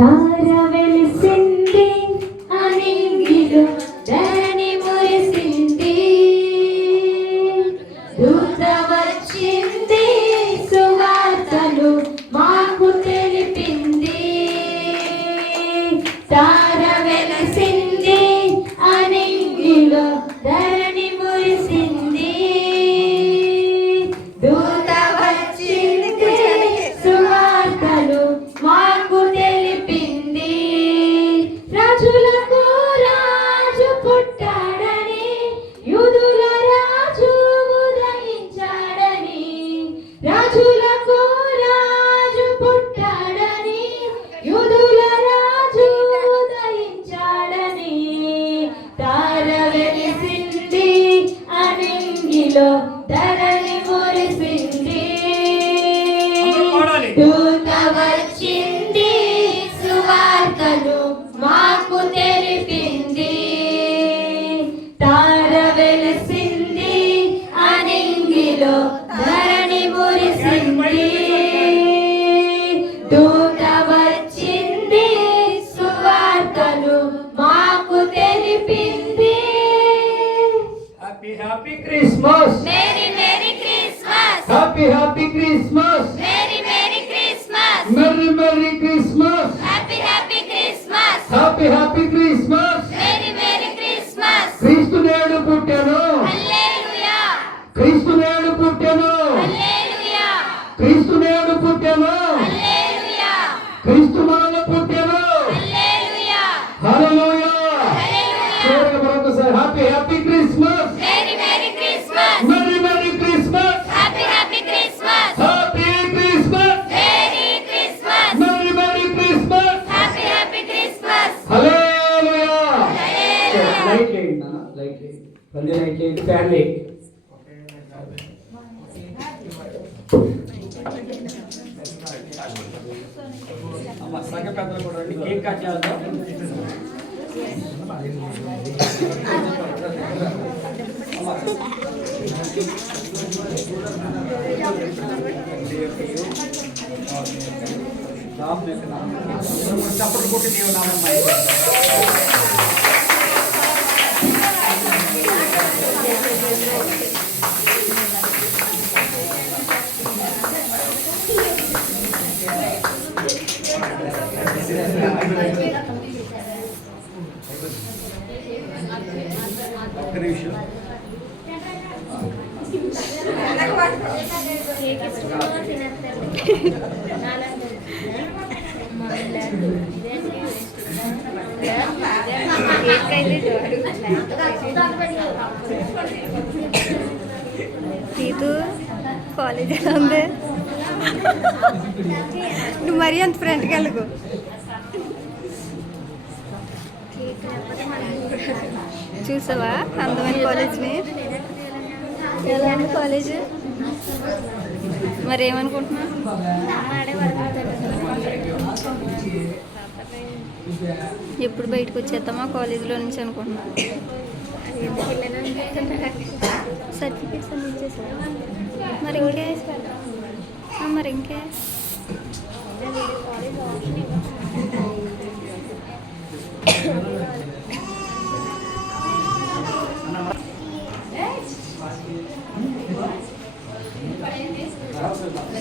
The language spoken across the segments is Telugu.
Ah. దూత వచ్చింది సువార్తలు మాకు తెలిపింది. తార వెలిసింది అనింగిలో ధరణి మురిసింది. దూత వచ్చింది సువార్తలు మాకు తెలిపింది. Happy happy Christmas merry merry Christmas happy happy Christmas నేడు పుట్టాను క్రీస్తు నేడు పుట్టాను క్రీస్తు నేడు పుట్టాను క్రీస్తు మనలో పుట్టాను. హ్యాపీ హ్యాపీ హల్లెలూయా లైట్ లేండి నాన్న లైట్ లేండి పంది లైట్ లేండి ఫ్యాన్ లేండి అమ్మ సగ పెద్దలు కూడా రండి కేక్ కట్ చేద్దాం చప్పట్లు కొట్టి దేవునామం ఒక్క నిమిషం. సీతు కాలేజ్ ఎలా ఉంది? నువ్వు మరీ అంత ఫ్రెండ్కి వెళ్ళకు. చూసావా? అందమైన కాలేజ్ని ఎలా ఉంది కాలేజ్ మరి ఏమనుకుంటున్నా ఎప్పుడు బయటకు వచ్చేద్దామా కాలేజీలో నుంచి అనుకుంటున్నా సర్టిఫికేట్స్ అన్ని మరి ఇంకే? మరి ఇంకే?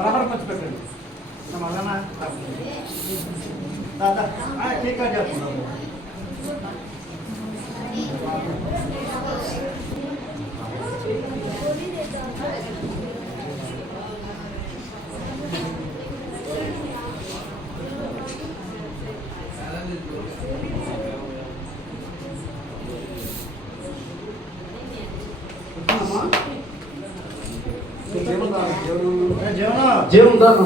బరాబర్ పంచి పెట్టండి కేక్ కట్ చేస్తున్నాం జీవనం జీవనం ਜੇ ਹੁੰਦਾ ਤਾਂ